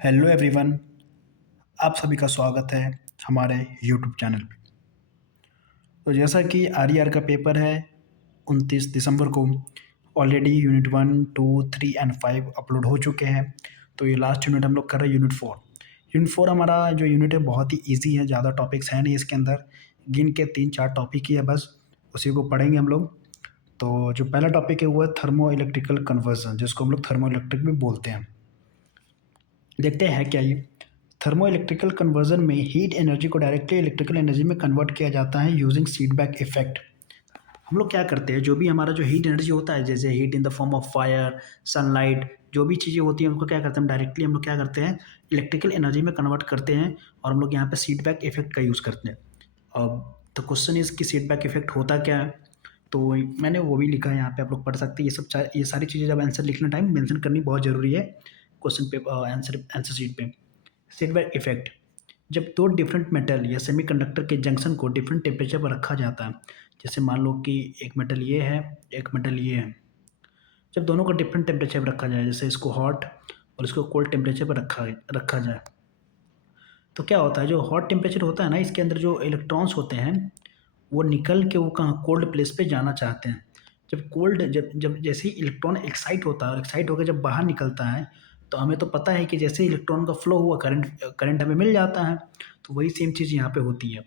Hello everyone. आप सभी का स्वागत है हमारे यूट्यूब चैनल पे। तो जैसा कि आरईआर का पेपर है 29 दिसंबर को, ऑलरेडी यूनिट 1, 2, 3 एंड 5 अपलोड हो चुके हैं। तो ये लास्ट यूनिट हम लोग कर रहे हैं, यूनिट 4। यूनिट 4 हमारा जो यूनिट है बहुत ही ईजी है, ज़्यादा टॉपिक्स हैं नहीं इसके अंदर, गिन के 3-4 टॉपिक ही है बस, उसी को पढ़ेंगे हम लोग। तो जो पहला टॉपिक है वो है थर्मो इलेक्ट्रिकल कन्वर्जन, जिसको हम लोग थर्मो इलेक्ट्रिक भी बोलते हैं। देखते हैं क्या ये। थर्मो इलेक्ट्रिकल कन्वर्जन में हीट एनर्जी को डायरेक्टली इलेक्ट्रिकल एनर्जी में कन्वर्ट किया जाता है यूजिंग फीडबैक इफेक्ट। हम लोग क्या करते हैं, जो भी हमारा जो हीट एनर्जी होता है, जैसे heat in the form of fire, sunlight, जो भी चीज़ें होती हैं उनको क्या करते हैं, हम डायरेक्टली हम लोग क्या करते हैं, इलेक्ट्रिकल एनर्जी में कन्वर्ट करते हैं। और हम लोग यहाँ पे फीडबैक इफेक्ट का यूज़ करते हैं। अब तो क्वेश्चन इज कि फीडबैक इफेक्ट होता क्या है। तो मैंने वो भी लिखा है, यहाँ पे आप लोग पढ़ सकते हैं। ये सारी चीज़ें जब आंसर लिखने टाइम मेंशन करनी बहुत ज़रूरी है क्वेश्चन पे, आंसर शीट पे। फीडबैक इफेक्ट, जब दो डिफरेंट मेटल या सेमीकंडक्टर के जंक्शन को डिफरेंट टेम्परेचर पर रखा जाता है, जैसे मान लो कि एक मेटल ये है, एक मेटल ये है, जब दोनों को डिफरेंट टेम्परेचर पर रखा जाए, जैसे इसको हॉट और इसको कोल्ड टेम्परेचर पर रखा जाए, तो क्या होता है, जो हॉट टेम्परेचर होता है ना, इसके अंदर जो इलेक्ट्रॉन्स होते हैं वो निकल के वो कहाँ, कोल्ड प्लेस पे जाना चाहते हैं। जब कोल्ड जब जब जैसे ही इलेक्ट्रॉन एक्साइट होता है और एक्साइट होकर जब बाहर निकलता है, तो हमें तो पता है कि जैसे इलेक्ट्रॉन का फ्लो हुआ, करंट हमें मिल जाता है। तो वही सेम चीज़ यहाँ पे होती है।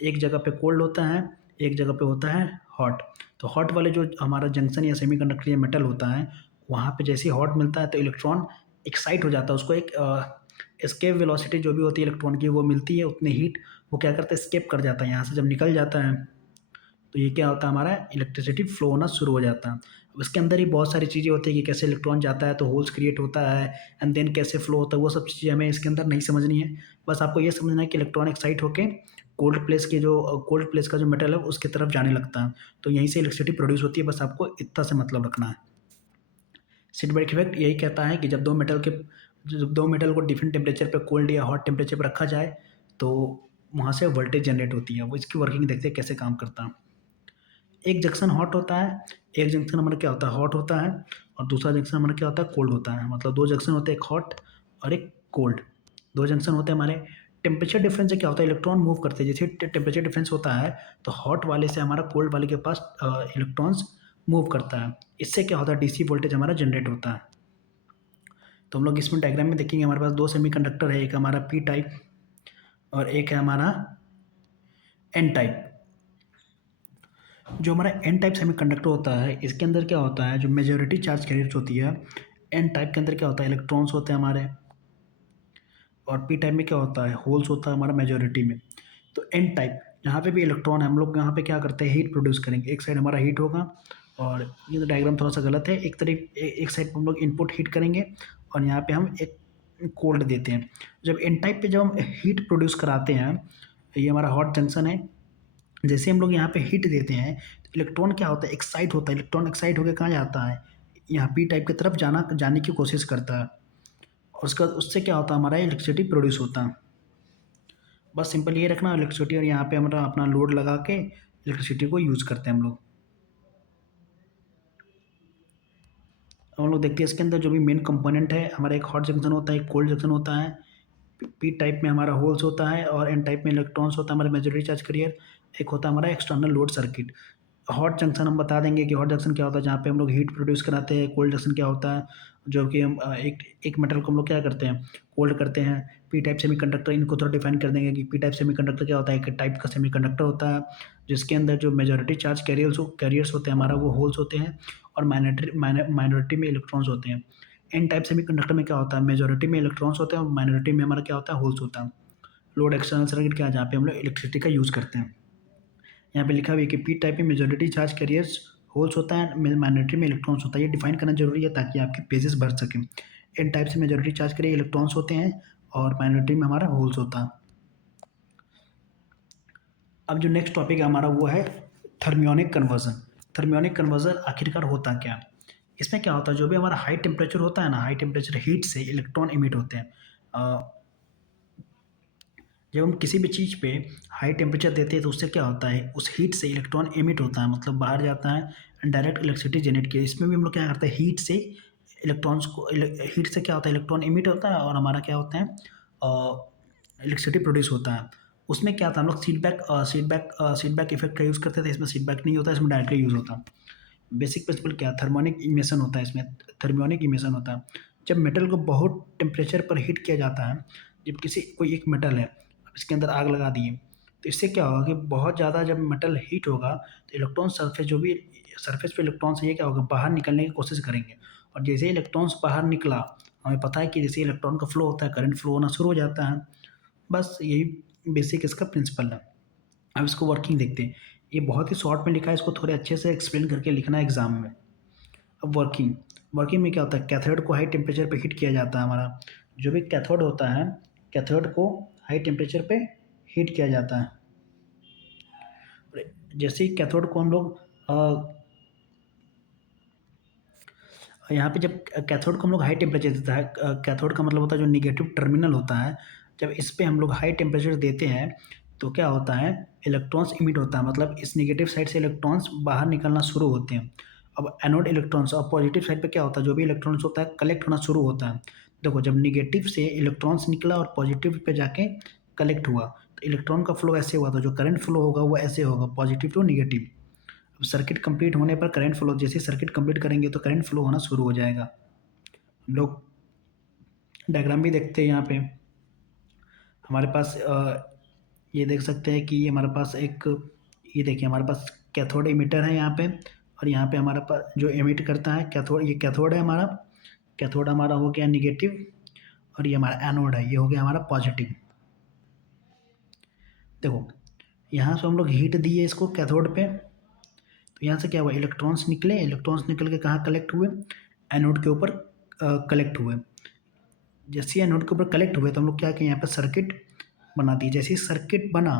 एक जगह पे कोल्ड होता है, एक जगह पे होता है हॉट। तो हॉट वाले जो हमारा जंक्शन या सेमीकंडक्टर या मेटल होता है, वहाँ पे जैसे ही हॉट मिलता है तो इलेक्ट्रॉन एक्साइट हो जाता है, उसको एक एस्केप वेलोसिटी जो भी होती है इलेक्ट्रॉन की वो मिलती है, उतनी हीट वो क्या करता है, एस्केप कर जाता है यहाँ से, जब निकल जाता है तो ये क्या होता है, हमारा इलेक्ट्रिसिटी फ्लो होना शुरू हो जाता है। अब इसके अंदर ही बहुत सारी चीज़ें होती है कि कैसे इलेक्ट्रॉन जाता है तो होल्स क्रिएट होता है, एंड देन कैसे फ्लो होता है, वो सब चीज़ें हमें इसके अंदर नहीं समझनी है। बस आपको ये समझना है कि इलेक्ट्रॉन एक्साइट होके कोल्ड प्लेस का जो मेटल है उसकी तरफ जाने लगता है, तो यहीं से इलेक्ट्रिसिटी प्रोड्यूस होती है। बस आपको इतना से मतलब रखना है। सिडबर्ग इफेक्ट यही कहता है कि जब दो मेटल को डिफरेंट टेम्परेचर पे, कोल्ड या हॉट टेम्परेचर पे रखा जाए, तो वहाँ से वोल्टेज जनरेट होती है। वो इसकी वर्किंग देखते हैं कैसे काम करता है। एक जंक्शन हॉट होता है, एक जंक्शन हमारा क्या होता है, हॉट होता है, और दूसरा जंक्शन हमारा क्या होता है, कोल्ड होता है। मतलब दो जंक्शन होते हैं, एक हॉट और एक कोल्ड। दो जंक्शन होते हैं हमारे। टेम्परेचर डिफरेंस से क्या होता है, इलेक्ट्रॉन मूव करते हैं। जैसे टेम्परेचर डिफरेंस होता है तो हॉट वाले से हमारा कोल्ड वाले के पास इलेक्ट्रॉन्स मूव करता है। इससे क्या होता है, डीसी वोल्टेज हमारा जनरेट होता है। तो हम लोग इसमें डायग्राम में देखेंगे, हमारे पास दो सेमीकंडक्टर है, एक हमारा पी टाइप और एक है हमारा एन टाइप। जो हमारा एन टाइप सेमीकंडक्टर होता है, इसके अंदर क्या होता है, जो मेजॉरिटी चार्ज कैरियर्स होती है, एन टाइप के अंदर क्या होता है, इलेक्ट्रॉन्स होते हैं हमारे, और पी टाइप में क्या होता है, होल्स होता है हमारा मेजॉरिटी में। तो एन टाइप यहाँ पे भी इलेक्ट्रॉन है, हम लोग यहाँ पे क्या करते हैं, हीट प्रोड्यूस करेंगे। एक साइड हमारा हीट होगा, और ये तो डायग्राम थोड़ा सा गलत है, एक साइड पर हम लोग इनपुट हीट करेंगे और यहाँ पे हम एक कोल्ड देते हैं। जब एन टाइप पे जब हम हीट प्रोड्यूस कराते हैं, ये हमारा हॉट जंक्शन है, जैसे हम लोग यहाँ पे हीट देते हैं तो इलेक्ट्रॉन क्या होता है, एक्साइट होता है। इलेक्ट्रॉन एक्साइट होकर कहाँ जाता है, यहाँ पी टाइप की तरफ जाने की कोशिश करता है, और उसका उससे क्या होता है, हमारा इलेक्ट्रिसिटी प्रोड्यूस होता है। बस सिंपल ये रखना, इलेक्ट्रिसिटी, और यहाँ पे हमारा अपना लोड लगा के इलेक्ट्रिसिटी को यूज़ करते हैं हम लोग। अब हम लोग देखते हैं इसके अंदर जो भी मेन कंपोनेंट है हमारा, एक हॉट जंक्शन होता है, एक कोल्ड जंक्शन होता है। पी टाइप में हमारा होल्स होता है, और एन टाइप में इलेक्ट्रॉन्स होता है हमारा मेजॉरिटी चार्ज कैरियर। एक होता है हमारा external load circuit. Hot junction हम बता देंगे कि हॉट जंक्शन क्या होता है, जहाँ पे हम लोग हीट प्रोड्यूस कराते हैं। कोल्ड जंक्शन क्या होता है, जो कि हम एक मेटल को हम लोग क्या करते हैं, कोल्ड करते हैं। पी टाइप सेमीकंडक्टर, इनको थोड़ा डिफाइन कर देंगे कि पी टाइप सेमीकंडक्टर क्या होता है, एक टाइप का सेमीकंडक्टर होता है जिसके अंदर जो मेजॉरिटी चार्ज कैरियर्स होते हैं हमारा, वो होल्स होते हैं, और माइनॉरिटी में इलेक्ट्रॉन्स होते हैं। एन टाइप सेमीकंडक्टर में क्या होता है, मेजॉरिटी में इलेक्ट्रॉन्स होते हैं और माइनॉरिटी में हमारा क्या होता है, होल्स होता है। लोड एक्सटर्नल सर्किट क्या है, जहाँ पे हम लोग इलेक्ट्रिसिटी का यूज़ करते हैं। यहाँ पे लिखा हुआ है कि पी टाइप में मेजॉरिटी चार्ज कैरियर्स होल्स होता है, माइनॉरिटी में इलेक्ट्रॉन्स होता है। ये डिफाइन करना जरूरी है ताकि आपके पेजेस भर सकें। एन टाइप से मेजॉरिटी चार्ज कैरियर इलेक्ट्रॉन्स होते हैं, और माइनॉरिटी में हमारा होल्स होता है। अब जो नेक्स्ट टॉपिक है हमारा वो है थर्मियोनिक कन्वर्जन। थर्मियोनिक कन्वर्जन आखिरकार होता क्या है। इसमें क्या होता है, जो भी हमारा हाई टेम्परेचर होता है ना, हाई टेम्परेचर हीट से इलेक्ट्रॉन इमिट होते हैं। जब हम किसी भी चीज़ पे हाई टेम्परेचर देते हैं तो उससे क्या होता है, उस हीट से इलेक्ट्रॉन एमिट होता है, मतलब बाहर जाता है, डायरेक्ट इलेक्ट्रिसिटी जनरेट किया। इसमें भी हम लोग क्या करते हैं, हीट से इलेक्ट्रॉन्स को हीट से क्या होता है, इलेक्ट्रॉन इमिट होता है और हमारा क्या होता है, इलेक्ट्रिसिटी प्रोड्यूस होता है। उसमें क्या था, हम लोग सीट बैक इफेक्ट का यूज़ करते थे, इसमें सीट बैक नहीं होता, इसमें डायरेक्टली यूज़ होता। बेसिक प्रिंसिपल क्या, थर्मोनिक इमिशन होता है इसमें, थर्मियोनिक इमिशन होता है। जब मेटल को बहुत टेम्परेचर पर हीट किया जाता है, जब किसी कोई एक मेटल है, अब इसके अंदर आग लगा दिए, तो इससे क्या होगा कि बहुत ज़्यादा जब मेटल हीट होगा तो इलेक्ट्रॉन सरफेस, जो भी सरफेस पे इलेक्ट्रॉन्स है, ये क्या होगा, बाहर निकलने की कोशिश करेंगे। और जैसे ही इलेक्ट्रॉन्स बाहर निकला, हमें पता है कि जैसे इलेक्ट्रॉन का फ्लो होता है, करंट फ्लो होना शुरू हो जाता है। बस यही बेसिक इसका प्रिंसिपल है। अब इसको वर्किंग देखते हैं। ये बहुत ही शॉर्ट में लिखा है, इसको थोड़े अच्छे से एक्सप्लेन करके लिखना है एग्जाम में। अब वर्किंग, वर्किंग में क्या होता है, कैथोड को हाई टेम्परेचर पे हीट किया जाता है हमारा। जो भी कैथोड होता है, कैथोड को हाई टेम्परेचर पे हीट किया जाता है। जैसे ही कैथोड को हम लोग यहाँ पे, जब कैथोड को हम लोग हाई टेम्परेचर देता है, कैथोड का मतलब होता है जो निगेटिव टर्मिनल होता है, जब इस पे हम लोग हाई टेम्परेचर देते हैं तो क्या होता है, इलेक्ट्रॉन्स इमिट होता है, मतलब इस निगेटिव साइड से इलेक्ट्रॉन्स बाहर निकलना शुरू होते हैं। अब एनोड इलेक्ट्रॉन्स, और पॉजिटिव साइड पे क्या होता है, जो भी इलेक्ट्रॉन्स होता है कलेक्ट होना शुरू होता है। देखो, जब निगेटिव से इलेक्ट्रॉन्स निकला और पॉजिटिव पे जाके कलेक्ट हुआ, तो इलेक्ट्रॉन का फ्लो ऐसे हुआ था, जो करंट फ्लो होगा वो ऐसे होगा, पॉजिटिव टू निगेटिव। अब सर्किट कंप्लीट होने पर करंट फ्लो, जैसे सर्किट कंप्लीट करेंगे तो करंट फ्लो होना शुरू हो जाएगा। हम लोग डायग्राम भी देखते हैं यहाँ पे, हमारे पास ये देख सकते हैं कि ये हमारे पास एक, ये देखिए हमारे पास कैथोड इमिटर है यहाँ पे, और यहाँ पे हमारे पास जो इमिट करता है कैथोड, ये कैथोड है हमारा। कैथोड हमारा हो गया निगेटिव, और ये हमारा एनोड है, ये हो गया हमारा पॉजिटिव। देखो, यहाँ से हम लोग हीट दिए इसको कैथोड पे, तो यहाँ से क्या हुआ, इलेक्ट्रॉन्स निकले, इलेक्ट्रॉन्स निकल के कहाँ कलेक्ट हुए, एनोड के ऊपर कलेक्ट हुए। जैसे ही एनोड के ऊपर कलेक्ट हुए तो हम लोग क्या किए, यहाँ पे सर्किट बना दिए। जैसे ही सर्किट बना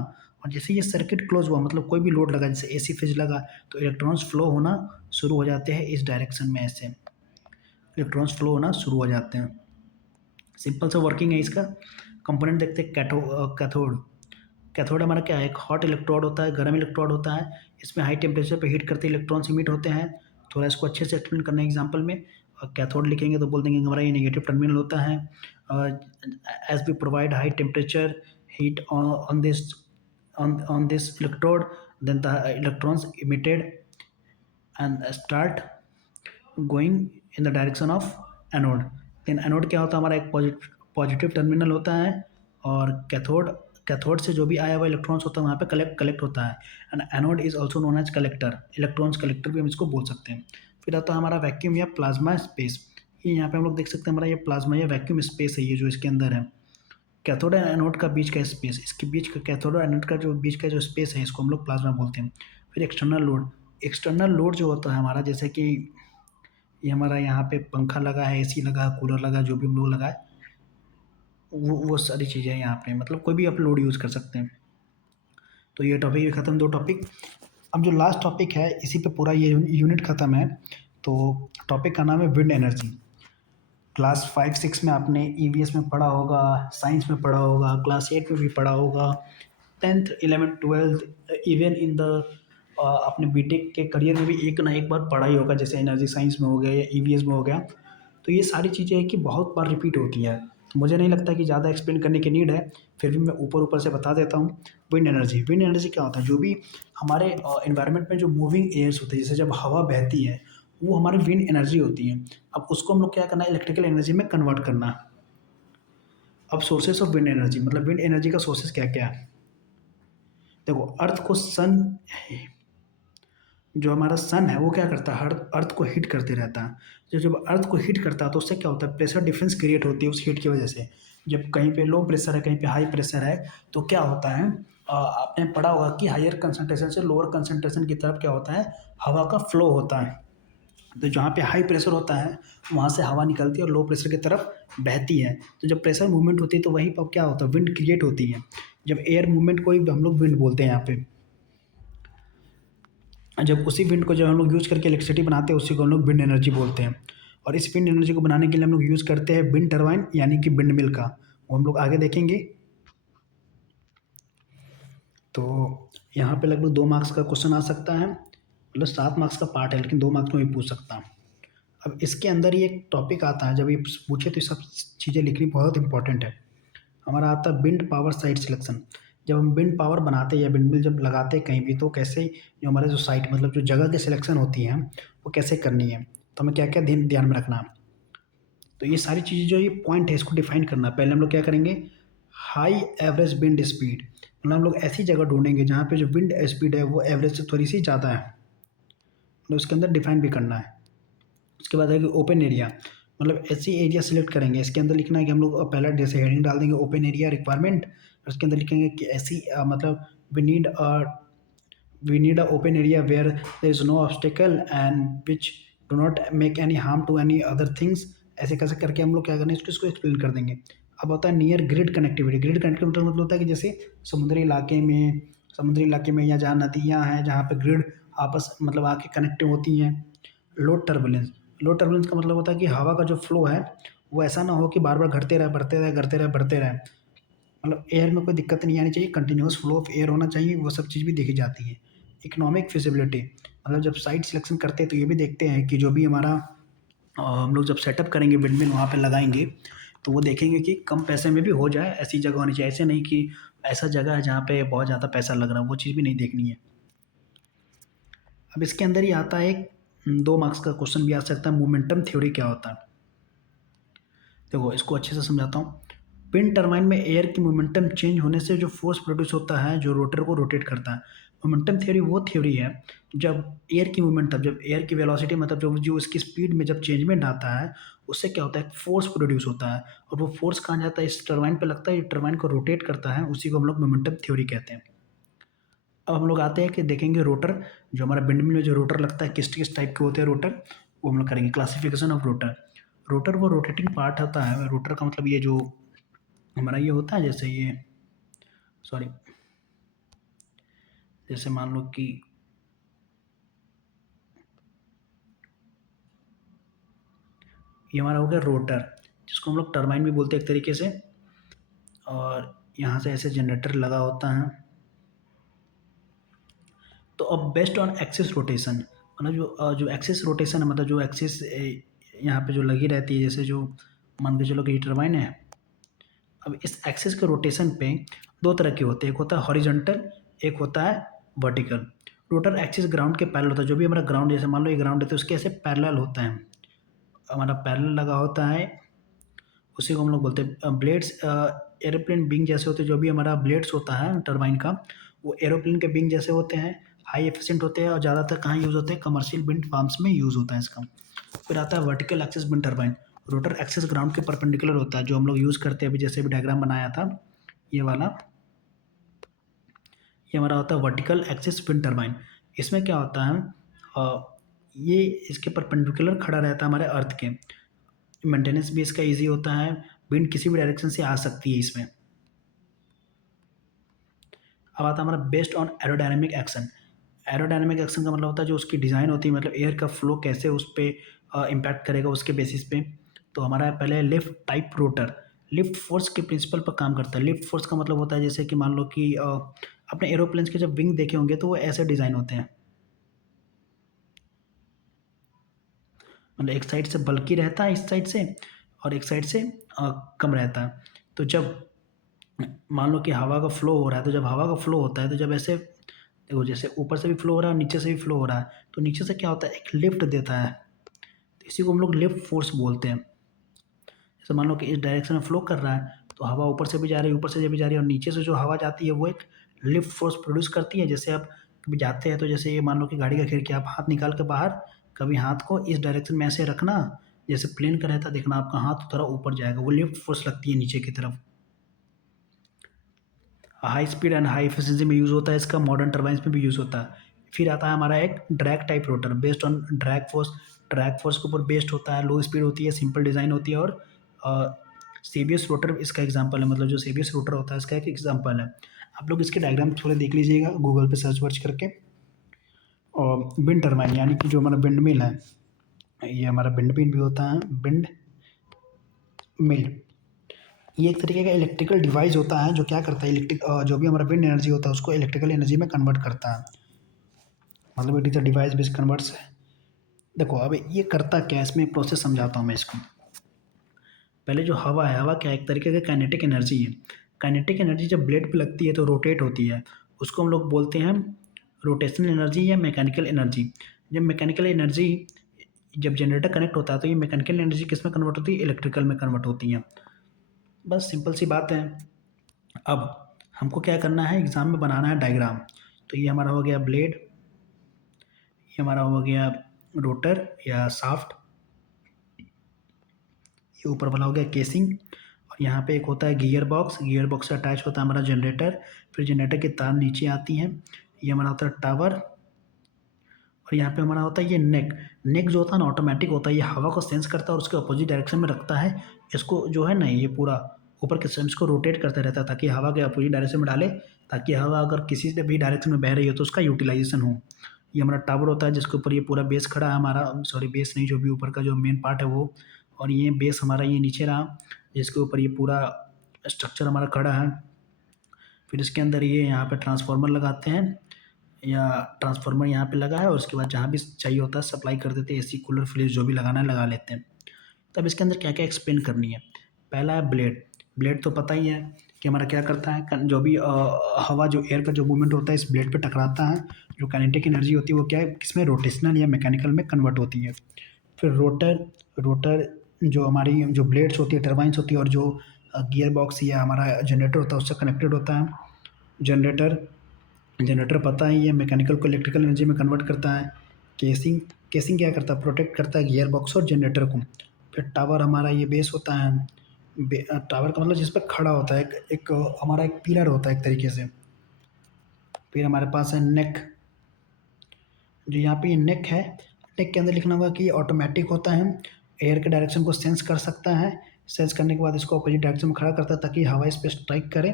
और जैसे ये सर्किट क्लोज हुआ, मतलब कोई भी लोड लगा, जैसे एसी फेज लगा, तो इलेक्ट्रॉन्स फ्लो होना शुरू हो जाते हैं इस डायरेक्शन में, ऐसे इलेक्ट्रॉन्स फ्लो होना शुरू हो जाते हैं। सिंपल सा वर्किंग है इसका। कंपोनेंट देखते हैं, कैथोड। कैथोड हमारा क्या है, एक हॉट इलेक्ट्रोड होता है, गर्म इलेक्ट्रोड होता है। इसमें हाई टेम्परेचर पे हीट करते इलेक्ट्रॉन्स इमिट होते हैं। थोड़ा इसको अच्छे से एक्सप्लेन करना है एग्जाम्पल में। और कैथोड लिखेंगे तो बोल देंगे कि हमारा ये नेगेटिव टर्मिनल होता है। As we provide high temperature heat on this electrode, then the electrons emitted and start going in the direction of anode. Then anode क्या होता है, हमारा एक पॉजिटिव टर्मिनल होता है, और कैथोड, कैथोड से जो भी आया हुआ इलेक्ट्रॉन्स होता है वहाँ पे कलेक्ट होता है। And anode is also known as collector, electrons collector भी हम इसको बोल सकते हैं। फिर आता है हमारा वैक्यूम या प्लाज्मा स्पेस। ये यहाँ पे हम लोग देख सकते हैं, हमारा ये प्लाज्मा या वैक्यूम स्पेस है, ये जो इसके अंदर है। कैथोड एंड एनोड का बीच का स्पेस, इसके बीच का कैथोड और एनोड का जो बीच का जो स्पेस है, इसको हम लोग प्लाज्मा बोलते हैं। फिर एक्सटर्नल लोड, एक्सटर्नल लोड जो होता है हमारा, जैसे कि ये हमारा यहाँ पे पंखा लगा है, एसी लगा है, कूलर लगा है, जो भी हम लोग लगाए, वो सारी चीज़ें यहाँ पे, मतलब कोई भी आप लोड यूज़ कर सकते हैं। तो ये टॉपिक ख़त्म, 2 टॉपिक। अब जो लास्ट टॉपिक है, इसी पे पूरा ये यूनिट ख़त्म है। तो टॉपिक का नाम है विंड एनर्जी। क्लास 5-6 में आपने ईवीएस में पढ़ा होगा, साइंस में पढ़ा होगा, क्लास 8 में भी पढ़ा होगा, 10th 11th 12th, even in the अपने बीटेक के करियर में भी एक ना एक बार पढ़ा ही होगा, जैसे एनर्जी साइंस में हो गया या ईवीएस में हो गया। तो ये सारी चीज़ें हैं कि बहुत बार रिपीट होती है, तो मुझे नहीं लगता कि ज़्यादा एक्सप्लेन करने की नीड है। फिर भी मैं ऊपर ऊपर से बता देता हूँ। विंड एनर्जी, विंड एनर्जी क्या होता है, जो भी हमारे इन्वायरमेंट में जो मूविंग एयर्स होते हैं, जैसे जब हवा बहती है, वो हमारी विंड एनर्जी होती है। अब उसको हम लोग क्या करना है, इलेक्ट्रिकल एनर्जी में कन्वर्ट करना है। अब सोर्सेस ऑफ विंड एनर्जी, मतलब विंड एनर्जी का सोर्सेस क्या क्या है। देखो, अर्थ को सन, जो हमारा सन है वो क्या करता है, हर अर्थ को हीट करते रहता है। जब अर्थ को हीट करता है तो उससे क्या होता है, प्रेशर डिफरेंस क्रिएट होती है उस हीट की वजह से। जब कहीं पे लो प्रेशर है, कहीं पे हाई प्रेशर है, तो क्या होता है, आपने पढ़ा होगा कि हायर कंसंट्रेशन से लोअर कंसंट्रेशन की तरफ क्या होता है, हवा का फ्लो होता है। तो जहाँ पे हाई प्रेशर होता है वहाँ से हवा निकलती है और लो प्रेशर की तरफ बहती है। तो जब प्रेशर मूवमेंट होती है तो वहीं पर क्या होता है, विंड क्रिएट होती है। जब एयर मूवमेंट को ही हम लोग विंड बोलते हैं यहाँ पे। जब उसी विंड को जब हम लोग यूज़ करके इलेक्ट्रिसिटी बनाते हैं, उसी को हम लोग विंड एनर्जी बोलते हैं। और इस विंड एनर्जी को बनाने के लिए हम लोग यूज़ करते हैं विंड टरबाइन, यानी कि विंड मिल का। वो हम लोग आगे देखेंगे। तो यहाँ पे लगभग 2 मार्क्स का क्वेश्चन आ सकता है, मतलब 7 मार्क्स का पार्ट है, लेकिन 2 मार्क्स में भी पूछ सकता है। अब इसके अंदर ही एक टॉपिक आता है, जब ये पूछे तो ये सब चीज़ें लिखनी बहुत इंपॉर्टेंट है। हमारा आता है विंड पावर साइट सिलेक्शन। जब हम विंड पावर बनाते हैं या विंड मिल जब लगाते हैं कहीं भी, तो कैसे जो हमारे जो साइट मतलब जो जगह की सिलेक्शन होती है वो कैसे करनी है, तो हमें क्या क्या ध्यान ध्यान में रखना है। तो ये सारी चीज़ें जो ये पॉइंट है इसको डिफाइन करना है। पहले हम लोग क्या करेंगे, हाई एवरेज विंड स्पीड, मतलब हम लोग ऐसी जगह ढूंढेंगे जहाँ पे जो विंड स्पीड है वो एवरेज से थोड़ी सी ज़्यादा है, मतलब उसके अंदर डिफाइन भी करना है। उसके बाद है कि ओपन एरिया, मतलब ऐसी एरिया सेलेक्ट करेंगे, इसके अंदर लिखना है कि हम लोग पहला जैसे हेडिंग डाल देंगे ओपन एरिया रिक्वायरमेंट, उसके अंदर लिखेंगे कि ऐसी मतलब we need a open area where there is no obstacle and which do not make any harm to any other things। ऐसे कैसे करके हम लोग क्या करेंगे, इसको एक्सप्लेन कर देंगे। अब होता है near grid connectivity. Grid connectivity मतलब होता है कि जैसे समुद्री इलाके में या जहाँ नदियाँ हैं जहाँ पे ग्रिड आपस मतलब आके कनेक्ट होती हैं। लो टर्बुलेंस का मतलब होता है कि हवा का जो फ्लो है वो ऐसा ना हो कि बार बार घटते रहे बढ़ते रहे घटते रहे बढ़ते रहे, मतलब एयर में कोई दिक्कत नहीं आनी चाहिए, कंटिन्यूअस फ्लो ऑफ एयर होना चाहिए, वो सब चीज़ भी देखी जाती है। इकोनॉमिक फिजिबिलिटी, मतलब जब साइट सिलेक्शन करते हैं तो ये भी देखते हैं कि जो भी हमारा हम लोग जब सेटअप करेंगे विंडमिल वहाँ पे लगाएंगे, तो वो देखेंगे कि कम पैसे में भी हो जाए, ऐसी जगह होनी चाहिए। ऐसे नहीं कि ऐसा जगह है जहाँ पे बहुत ज़्यादा पैसा लग रहा है, वो चीज़ भी नहीं देखनी है। अब इसके अंदर ही आता है एक 2 मार्क्स का क्वेश्चन भी आ सकता है, मोमेंटम थ्योरी क्या होता है। देखो इसको अच्छे से समझाता हूँ। विंड टरबाइन में एयर की मोमेंटम चेंज होने से जो फोर्स प्रोड्यूस होता है जो रोटर को रोटेट करता है। मोमेंटम थ्योरी वो थ्योरी है जब एयर की मोमेंटम, जब एयर की वेलोसिटी मतलब जो जो उसकी स्पीड में जब चेंजमेंट आता है, उससे क्या होता है, फोर्स प्रोड्यूस होता है, और वो फोर्स कहाँ जाता है, इस टरबाइन पे लगता है, ये टरबाइन को रोटेट करता है, उसी को हम लोग मोमेंटम थ्योरी कहते हैं। अब हम लोग आते हैं कि देखेंगे रोटर, जो हमारा विंडमिल में जो रोटर लगता है किस किस टाइप के होते हैं रोटर, वो हम लोग करेंगे। Classification of rotor. रोटर वो रोटेटिंग पार्ट होता है। रोटर का मतलब ये जो हमारा ये होता है, जैसे ये सॉरी जैसे मान लो कि ये हमारा हो गया रोटर, जिसको हम लोग टरबाइन भी बोलते हैं एक तरीके से, और यहाँ से ऐसे जनरेटर लगा होता है। तो अब बेस्ड ऑन एक्सिस रोटेशन, मतलब जो एक्सिस रोटेशन है, मतलब जो एक्सिस यहाँ पे जो लगी रहती है, जैसे जो मान के चलो कि टरबाइन है। अब इस एक्सिस के रोटेशन पे दो तरह के होते हैं, एक होता है हॉरिजॉन्टल, एक होता है वर्टिकल। रोटर एक्सिस ग्राउंड के पैरेलल होता है। जो भी हमारा ग्राउंड, जैसे मान लो ये ग्राउंड है तो उसके ऐसे पैरेलल होता है, हमारा पैरेलल लगा होता है, उसी को हम लोग बोलते हैं ब्लेड्स। एरोप्लेन विंग जैसे होते हैं, जो भी हमारा ब्लेड्स होता है टरबाइन का, वो एरोप्लेन के विंग जैसे होते हैं, हाई एफिशिएंट होते हैं, और ज़्यादातर कहाँ यूज़ होते हैं, कमर्शियल विंड फार्म्स में यूज़ होता है इसका। फिर आता है vertical axis wind turbine. Rotor axis ground के परपेंडिकुलर होता है, जो हम लोग यूज़ करते हैं अभी, जैसे भी डायग्राम बनाया था ये वाला, ये हमारा होता है वर्टिकल एक्सिस विंड टरबाइन। इसमें क्या होता है, ये इसके परपेंडिकुलर खड़ा रहता है हमारे अर्थ के, मेंटेनेंस भी इसका ईजी होता है, विंड किसी भी डायरेक्शन से आ सकती है इसमें। अब आता है हमारा based on aerodynamic action. Aerodynamic action का मतलब होता है जो उसकी डिज़ाइन होती है, मतलब एयर का फ्लो कैसे उस पर इम्पैक्ट करेगा उसके बेसिस पे। तो हमारा पहले lift type rotor lift force के प्रिंसिपल पर काम करता है। लिफ्ट फोर्स का मतलब होता है जैसे कि मान लो कि अपने एरोप्लेन्स के जब विंग देखे होंगे तो वो ऐसे डिज़ाइन होते हैं, मतलब एक साइड से बल्कि रहता है इस साइड से, और एक साइड से कम रहता है। तो जब मान लो कि हवा का फ्लो हो रहा है, तो जब हवा का फ्लो होता है तो जब ऐसे देखो, जैसे ऊपर से भी फ्लो हो रहा है और नीचे से भी फ्लो हो रहा है, तो नीचे से क्या होता है, एक लिफ्ट देता है, तो इसी को हम लोग लिफ्ट फोर्स बोलते हैं। जैसे मान लो कि इस डायरेक्शन में फ्लो कर रहा है, तो हवा ऊपर से भी जा रही है, ऊपर से भी जा रही है, और नीचे से जो हवा जाती है वो एक लिफ्ट फोर्स प्रोड्यूस करती है। जैसे आप कभी जाते हैं तो जैसे ये मान लो कि गाड़ी का खिड़की, आप हाथ निकाल के बाहर, कभी हाथ को इस डायरेक्शन में ऐसे रखना, जैसे प्लेन का रहता है, देखना आपका हाथ थोड़ा ऊपर जाएगा, वो लिफ्ट फोर्स लगती है नीचे की तरफ। High speed and high efficiency में यूज़ होता है इसका, मॉडर्न टर्बाइन्स में भी यूज़ होता है। फिर आता है हमारा एक drag type rotor based on drag force के ऊपर बेस्ड होता है, लो स्पीड होती है, सिंपल डिज़ाइन होती है, और सेबियस रोटर इसका एग्जांपल है, मतलब जो सेबियस रोटर होता है इसका एक एग्जांपल है। आप लोग इसके डायग्राम थोड़े देख लीजिएगा गूगल पे सर्च वर्च करके। और विंड टर्बाइन यानी कि जो हमारा विंड मिल है, ये हमारा विंड मिल भी होता है, विंड मिल ये एक तरीके का इलेक्ट्रिकल डिवाइस होता है जो क्या करता है, जो भी हमारा विंड एनर्जी होता है उसको इलेक्ट्रिकल एनर्जी में कन्वर्ट करता है, मतलब it is a device which converts देखो अब ये करता क्या है, इसमें प्रोसेस समझाता हूँ मैं इसको। पहले जो हवा है, हवा क्या है, एक तरीके का काइनेटिक एनर्जी है। काइनेटिक एनर्जी जब ब्लेड पे लगती है तो रोटेट होती है, उसको हम लोग बोलते हैं रोटेशनल एनर्जी या मैकेनिकल एनर्जी। जब मैकेनिकल एनर्जी, जब जनरेटर कनेक्ट होता है तो ये मैकेनिकल एनर्जी किस में कन्वर्ट होती है, इलेक्ट्रिकल में कन्वर्ट होती है। बस सिंपल सी बात है। अब हमको क्या करना है, एग्जाम में बनाना है डायग्राम। तो ये हमारा हो गया ब्लेड, ये हमारा हो गया रोटर या शाफ्ट, ये ऊपर वाला हो गया केसिंग, और यहाँ पे एक होता है गियर बॉक्स, गियर बॉक्स से अटैच होता है हमारा जनरेटर, फिर जनरेटर की तार नीचे आती हैं, ये हमारा होता है टावर, और यहाँ पे हमारा होता है ये नेक। नेक जो होता है ना ऑटोमेटिक होता है, ये हवा को सेंस करता है और उसके अपोजिट डायरेक्शन में रखता है। इसको जो है ना ये पूरा ऊपर के सेंस को रोटेट करते रहता है ताकि हवा के अपोजिट डायरेक्शन में डाले, ताकि हवा अगर किसी से भी डायरेक्शन में बह रही हो तो उसका यूटिलाइजेशन हो। ये हमारा टावर होता है जिसके ऊपर ये पूरा बेस खड़ा है हमारा, सॉरी बेस नहीं, जो भी ऊपर का जो मेन पार्ट है वो, और ये बेस हमारा ये नीचे रहा जिसके ऊपर ये पूरा स्ट्रक्चर हमारा खड़ा है। फिर इसके अंदर ये यहाँ पे ट्रांसफार्मर लगाते हैं, या ट्रांसफार्मर यहाँ पे लगा है, और उसके बाद जहाँ भी चाहिए होता है सप्लाई कर देते हैं, एसी कूलर फ्रिज जो भी लगाना है लगा लेते हैं। तब इसके अंदर क्या क्या एक्सप्लेन करनी है। पहला है ब्लेड। ब्लेड तो पता ही है कि हमारा क्या करता है, जो भी हवा जो एयर का जो मूवमेंट होता है इस ब्लेड पे टकराता है, जो काइनेटिक एनर्जी होती है वो क्या है, किसमें, रोटेशनल या मैकेनिकल में कन्वर्ट होती है। फिर रोटर, रोटर जो हमारी जो ब्लेड्स होती है, टर्बाइंस होती है, और जो गियर बॉक्स या हमारा जनरेटर होता है उससे कनेक्टेड होता है। जनरेटर, जनरेटर पता है ये मैकेनिकल को इलेक्ट्रिकल एनर्जी में कन्वर्ट करता है। केसिंग, केसिंग क्या करता है, प्रोटेक्ट करता है गियर बॉक्स और जनरेटर को। फिर टावर हमारा ये बेस होता है। टावर का मतलब जिस पर खड़ा होता है, एक हमारा एक पिलर होता है एक तरीके से। फिर हमारे पास है नेक, जो यहाँ पे ये नेक है, नेक के अंदर लिखना होगा कि ये ऑटोमेटिक होता है, एयर के डायरेक्शन को सेंस कर सकता है, सेंस करने के बाद इसको अपोजिट डायरेक्शन में खड़ा करता है ताकि हवा इस पर स्ट्राइक करे,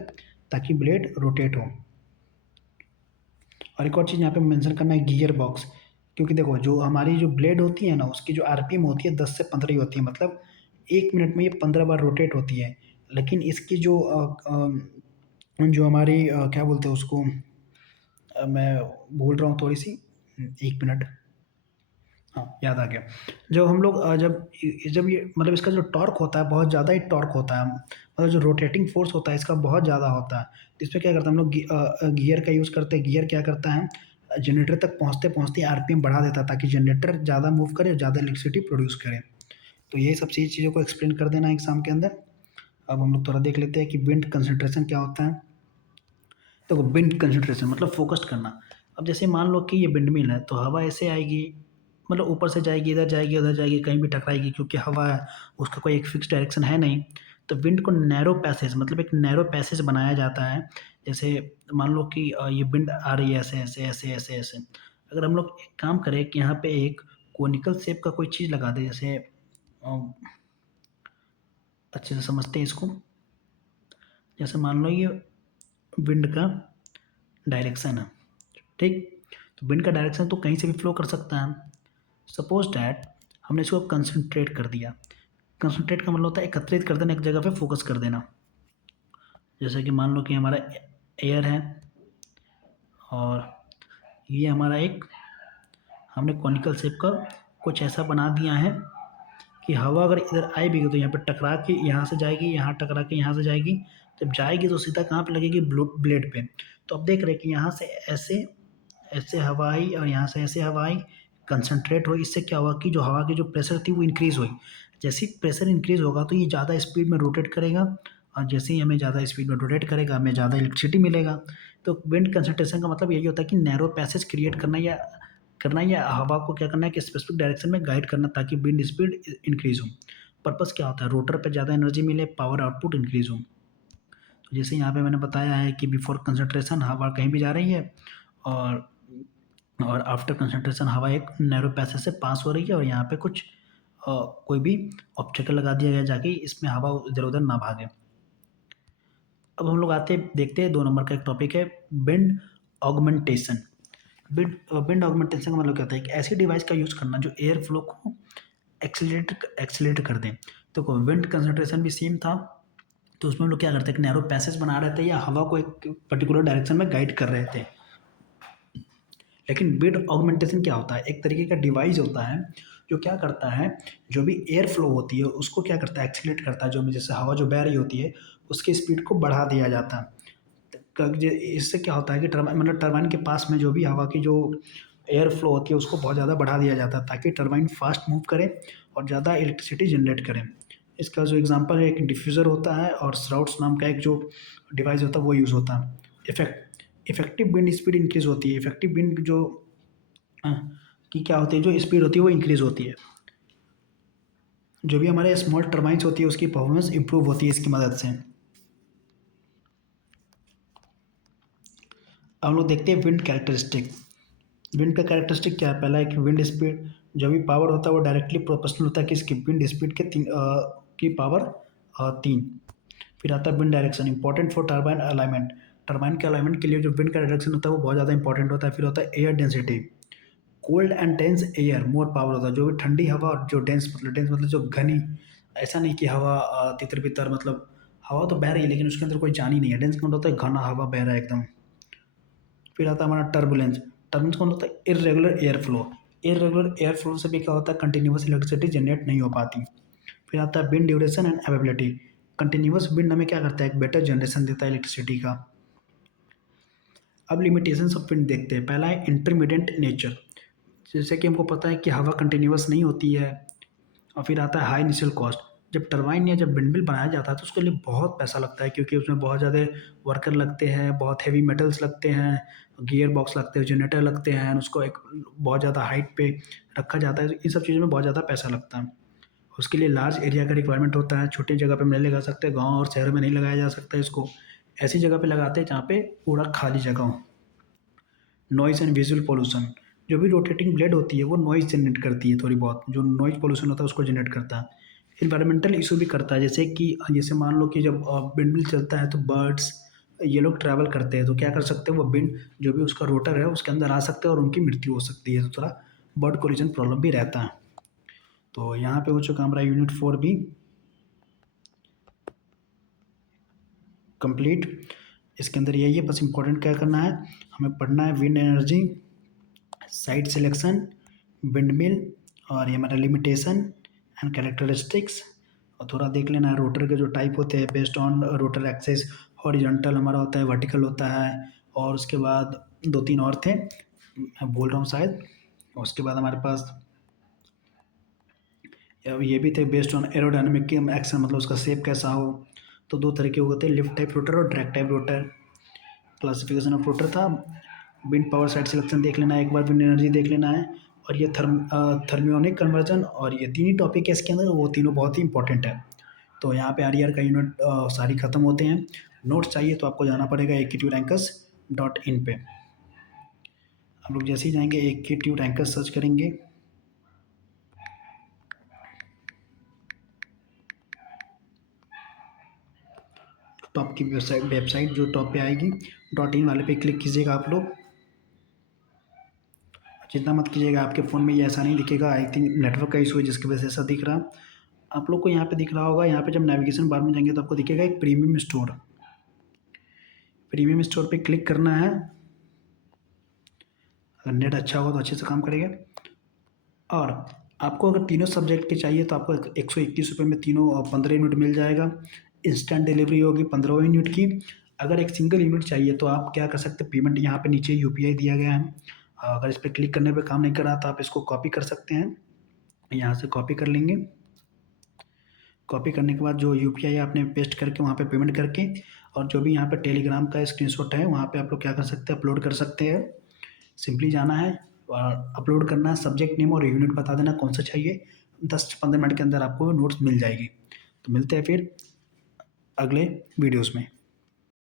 ताकि ब्लेड रोटेट हो। और एक और चीज़ यहाँ पे मेंशन करना है गियर बॉक्स, क्योंकि देखो जो हमारी जो ब्लेड होती है ना उसकी जो आरपीएम होती है 10 से 15 ही होती है, मतलब 1 मिनट में ये 15 बार रोटेट होती है। लेकिन इसकी जो जो हमारी क्या बोलते हैं उसको, मैं भूल रहा हूँ थोड़ी सी, 1 मिनट, हाँ याद आ गया। जब हम लोग जब ये मतलब इसका जो टॉर्क होता है बहुत ज़्यादा ही टॉर्क होता है, मतलब जो रोटेटिंग फोर्स होता है इसका बहुत ज़्यादा होता है। तो इसमें क्या करते हैं हम लोग, गियर का यूज़ करते हैं। गियर क्या करता है, जनरेटर तक पहुँचते पहुँचते आरपीएम बढ़ा देता है ताकि जनरेटर ज़्यादा मूव करे, ज़्यादा इलेक्ट्रिसिटी प्रोड्यूस करे। तो यही सब चीज़ों को एक्सप्लेन कर देना है एग्जाम के अंदर। अब हम लोग थोड़ा देख लेते हैं कि विंड कंसंट्रेशन क्या होता है। तो विंड कंसंट्रेशन मतलब फोकस्ड करना। अब जैसे मान लो कि ये विंड मिल है तो हवा ऐसे आएगी, मतलब ऊपर से जाएगी, इधर जाएगी, उधर जाएगी, कहीं भी टकराएगी, क्योंकि हवा है उसका कोई एक फिक्स डायरेक्शन है नहीं। तो विंड को नैरो पैसेज, मतलब एक नैरो पैसेज बनाया जाता है। जैसे मान लो कि ये विंड आ रही है ऐसे ऐसे ऐसे ऐसे ऐसे, अगर हम लोग एक काम करें कि यहाँ पे एक कोनिकल शेप का कोई चीज़ लगा दे, जैसे अच्छे से समझते हैं इसको। जैसे मान लो ये विंड का डायरेक्शन है, ठीक। तो विंड का डायरेक्शन तो कहीं से भी फ्लो कर सकता है। सपोज डैट हमने इसको कंसंट्रेट कर दिया। कंसंट्रेट का मतलब होता है एकत्रित कर देना, एक जगह पे फोकस कर देना। जैसे कि मान लो कि हमारा एयर है, और ये हमारा एक, हमने कॉनिकल शेप का कुछ ऐसा बना दिया है कि हवा अगर इधर आई भी तो यहाँ पे टकरा के यहाँ से जाएगी, यहाँ टकरा के यहाँ से जाएगी। जब जाएगी तो सीधा कहाँ पे लगेगी, ब्लेड पे। तो अब देख रहे हैं कि यहाँ से ऐसे ऐसे हवा आई और यहाँ से ऐसे हवा आई, कंसंट्रेट हुई। इससे क्या हुआ कि जो हवा की जो प्रेशर थी वो इंक्रीज़ हुई। जैसे ही प्रेशर इंक्रीज़ होगा तो ये ज़्यादा स्पीड में रोटेट करेगा, और जैसे ही हमें ज़्यादा स्पीड में रोटेट करेगा हमें ज़्यादा इलेक्ट्रिसिटी मिलेगा। तो विंड कंसंट्रेशन का मतलब यही होता है कि नैरो पैसेज क्रिएट करना, या हवा को क्या करना है कि स्पेसिफिक डायरेक्शन में गाइड करना ताकि विंड स्पीड इंक्रीज़ हो। पर्पस क्या होता है, रोटर पे ज़्यादा एनर्जी मिले, पावर आउटपुट इंक्रीज़ हो। तो जैसे यहाँ पे मैंने बताया है कि बिफोर कंसंट्रेशन हवा कहीं भी जा रही है, और आफ्टर कंसंट्रेशन हवा एक नैरो पैसेज से पास हो रही है, और यहाँ पे कुछ कोई भी ऑब्स्टेकल लगा दिया गया जाके इसमें हवा इधर उधर ना भागे। अब हम लोग आते देखते हैं 2 नंबर का एक टॉपिक है विंड ऑगमेंटेशन। विंड ऑगमेंटेशन का मतलब क्या होता है, एक ऐसी डिवाइस का यूज़ करना जो एयर फ्लो को एक्सीलरेट कर दें। तो विंड कंसंट्रेशन भी सेम था, तो उसमें हम लोग क्या करते हैं, एक नैरो पैसेज बना रहे थे या हवा को एक पर्टिकुलर डायरेक्शन में गाइड कर रहे थे। लेकिन विंड ऑगमेंटेशन क्या होता है, एक तरीके का डिवाइस होता है जो क्या करता है, जो भी एयर फ्लो होती है उसको क्या करता है, एक्सीलरेट करता है। जो भी जैसे हवा जो बह रही होती है उसकी स्पीड को बढ़ा दिया जाता है। इससे क्या होता है कि टरबाइन मतलब टरबाइन के पास में जो भी हवा की जो एयर फ्लो होती है उसको बहुत ज़्यादा बढ़ा दिया जाता है ताकि टरबाइन फास्ट मूव करे और ज़्यादा इलेक्ट्रिसिटी जनरेट करे। इसका जो एग्जांपल है, एक डिफ्यूज़र होता है और श्राउड्स नाम का एक जो डिवाइस होता है वो यूज़ होता है। इफेक्टिव विंड स्पीड इंक्रीज होती है। इफेक्टिव विंड जो अ, की क्या होती है, जो स्पीड होती है वो इंक्रीज होती है। जो भी हमारे स्मॉल टर्बाइन्स होती है उसकी परफॉर्मेंस इंप्रूव होती है इसकी मदद से। अब हम लोग देखते हैं विंड कैरेक्टरिस्टिक। विंड का कैरेक्टरिस्टिक क्या है, पहला है कि विंड स्पीड, जो भी पावर होता है वो डायरेक्टली प्रोपोर्शनल होता है कि इसकी विंड स्पीड के की पावर 3। फिर आता है wind direction, important for turbine alignment. Turbine के अलाइनमेंट के लिए जो विंड का डायरेक्शन होता है वो बहुत ज़्यादा इंपॉर्टेंट होता है। फिर होता है air density, cold and dense air more power होता है। जो भी ठंडी हवा और जो डेंस मतलब जो घनी, ऐसा नहीं कि हवा तितर बितर, मतलब हवा तो बह रही है लेकिन उसके अंदर कोई जान ही नहीं है। डेंस का मतलब होता है घना हवा बह रहा है एकदम। फिर आता है हमारा टर्बुलेंस। टर्बुलेंस कौन होता है, irregular air flow. Irregular air flow से भी क्या होता है, कंटिन्यूस इलेक्ट्रिसिटी जनरेट नहीं हो पाती। फिर आता है wind duration and availability. Continuous wind हमें क्या करता है, एक बेटर जनरेशन देता है इलेक्ट्रिसिटी का। अब लिमिटेशंस ऑफ विंड देखते हैं। पहला है इंटरमीडिएट नेचर, जैसे कि हमको पता है कि हवा कंटिन्यूस नहीं होती है। और फिर आता है हाई इनिशियल कॉस्ट। जब टरबाइन या जब विंडमिल बनाया जाता है तो उसके लिए बहुत पैसा लगता है, क्योंकि उसमें बहुत ज़्यादा वर्कर लगते हैं, बहुत हेवी मेटल्स लगते हैं, गियर बॉक्स लगते हैं, जनरेटर लगते हैं, उसको एक बहुत ज़्यादा हाइट पे रखा जाता है। इन सब चीज़ों में बहुत ज़्यादा पैसा लगता है। उसके लिए लार्ज एरिया का रिक्वायरमेंट होता है। छोटी जगह पे हम नहीं लगा सकते, गाँव और शहरों में नहीं लगाया जा सकता इसको। ऐसी जगह पे लगाते हैं जहाँ पे पूरा खाली जगह हो। नॉइज़ एंड विजुअल पॉल्यूशन, जो भी रोटेटिंग ब्लेड होती है वो नॉइज़ जनरेट करती है थोड़ी बहुत, जो नॉइज़ पॉल्यूशन होता है उसको जनरेट करता है। इन्वायरमेंटल इशू भी करता है, जैसे कि जैसे मान लो कि जब विंडमिल चलता है तो बर्ड्स ये लोग ट्रैवल करते हैं तो क्या कर सकते हैं, वो विंड जो भी उसका रोटर है उसके अंदर आ सकते हैं और उनकी मृत्यु हो सकती है। तो थोड़ा बर्ड कोलिजन प्रॉब्लम भी रहता है। तो यहाँ पे हो चुका हमारा यूनिट 4 भी कंप्लीट। इसके अंदर यही है, बस इंपॉर्टेंट क्या करना है, हमें पढ़ना है wind energy, site selection, windmill, और ये हमारा लिमिटेशन एंड कैरेक्टरिस्टिक्स। और थोड़ा देख लेना है रोटर के जो टाइप होते हैं based on rotor axis. Horizontal हमारा होता है, वर्टिकल होता है, और उसके बाद दो तीन और थे मैं भूल रहा हूँ शायद। उसके बाद हमारे पास अब ये भी थे बेस्ड ऑन एरोडायनेमिक एक्शन, मतलब उसका शेप कैसा हो। तो दो तरह के होते हैं, लिफ्ट टाइप रोटर और drag type rotor. Classification of rotor था। विंड पावर साइड सिलेक्शन देख लेना है एक बार, विंड एनर्जी देख लेना है, और ये थर्मियोनिक कन्वर्जन, और ये तीन ही टॉपिक है इसके अंदर, वो तीनों बहुत ही इंपॉर्टेंट है। तो यहाँ पे आर का यूनिट सारी खत्म होते हैं। नोट्स चाहिए तो आपको जाना पड़ेगा AKTrանկers.in पे। आप लोग जैसे ही जाएंगे AKTrանկers सर्च करेंगे टॉप की वेबसाइट जो टॉप पे आएगी .in वाले पे क्लिक कीजिएगा आप लोग। चिंता मत कीजिएगा, आपके फ़ोन में ये ऐसा नहीं दिखेगा। आई थिंक नेटवर्क का इशू है जिसकी वजह से ऐसा दिख रहा। आप लोग को यहाँ पे दिख रहा होगा, यहाँ पे जब नेविगेशन बार में जाएंगे तो आपको दिखेगा एक प्रीमियम स्टोर। प्रीमियम स्टोर पे क्लिक करना है। अगर नेट अच्छा होगा तो अच्छे से काम करेगा। और आपको अगर तीनों सब्जेक्ट के चाहिए तो आपको 121 रुपये में तीनों 15 यूनिट मिल जाएगा। इंस्टेंट डिलीवरी होगी 15 यूनिट की। अगर एक सिंगल यूनिट चाहिए तो आप क्या कर सकते हैं, पेमेंट यहाँ पे नीचे UPI दिया गया है। अगर इस पर क्लिक करने पे काम नहीं कर रहा तो आप इसको कॉपी कर सकते हैं। यहाँ से कॉपी कर लेंगे। कॉपी करने के बाद जो UPI आपने पेस्ट करके वहाँ पे पेमेंट करके, और जो भी यहाँ पे टेलीग्राम का स्क्रीनशॉट है वहाँ पे आप लोग क्या कर सकते हैं, अपलोड कर सकते हैं। सिंपली जाना है और अपलोड करना है, सब्जेक्ट नेम और यूनिट बता देना कौन सा चाहिए। 10 से 15 मिनट के अंदर आपको नोट्स मिल जाएगी। तो मिलते हैं फिर अगले वीडियोस में।